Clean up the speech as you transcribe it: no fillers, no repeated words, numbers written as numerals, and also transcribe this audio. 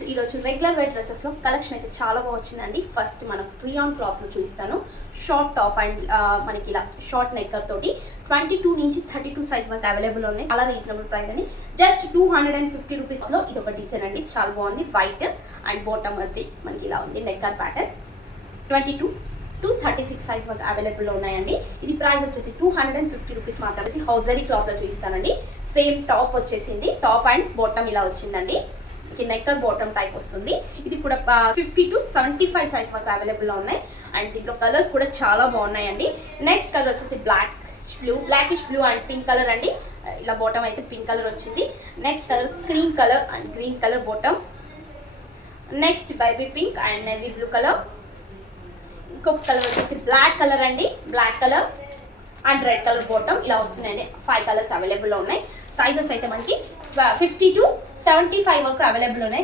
Friends, ఈరోజు regular wear డ్రెస్సెస్లో collection అయితే చాలా బాగా వచ్చిందండి. ఫస్ట్ మనకు రియాన్ క్లాత్లో చూపిస్తాను. షార్ట్ టాప్ అండ్ మనకి ఇలా షార్ట్ నెక్కర్ తోటి 22 నుంచి 32 సైజ్ వరకు అవైలబుల్ ఉన్నాయి. చాలా రీజనబుల్ ప్రైస్ అండి. జస్ట్ 250 రూపీస్లో ఇది ఒక డిజైన్ అండి. చాలా బాగుంది. వైట్ అండ్ బాటమ్ అది మనకి ఇలా ఉంది. నెక్కర్ ప్యాటర్న్ 22 to 36 సైజ్ వరకు అవైలబుల్లో ఉన్నాయండి. ఇది ప్రైస్ వచ్చేసి 250 రూపీస్ మాత్రమే. హౌజరీ క్లాత్లో చూపిస్తానండి. సేమ్ టాప్ వచ్చేసింది. టాప్ అండ్ బాటమ్ ఇలా వచ్చిందండి. నెక్కర్ బాటమ్ టైప్ వస్తుంది. ఇది కూడా 50 to 75 సైజ్ వరకు అవైలబుల్లో ఉన్నాయి. అండ్ దీంట్లో కలర్స్ కూడా చాలా బాగున్నాయండి. నెక్స్ట్ కలర్ వచ్చేసి blackish blue and pink colour అండి. ఇలా బాటమ్ అయితే పింక్ కలర్ వచ్చింది. Next colour cream colour and green colour bottom. Next baby pink and navy blue colour. ఇంకొక కలర్ వచ్చేసి బ్లాక్ కలర్ అండి. Black colour and red colour bottom ఇలా వస్తున్నాయండి. 5 colours అవైలబుల్లో ఉన్నాయి. సైజెస్ అయితే మనకి 50 to 75 వరకు అవైలబుల్ ఉన్నాయి.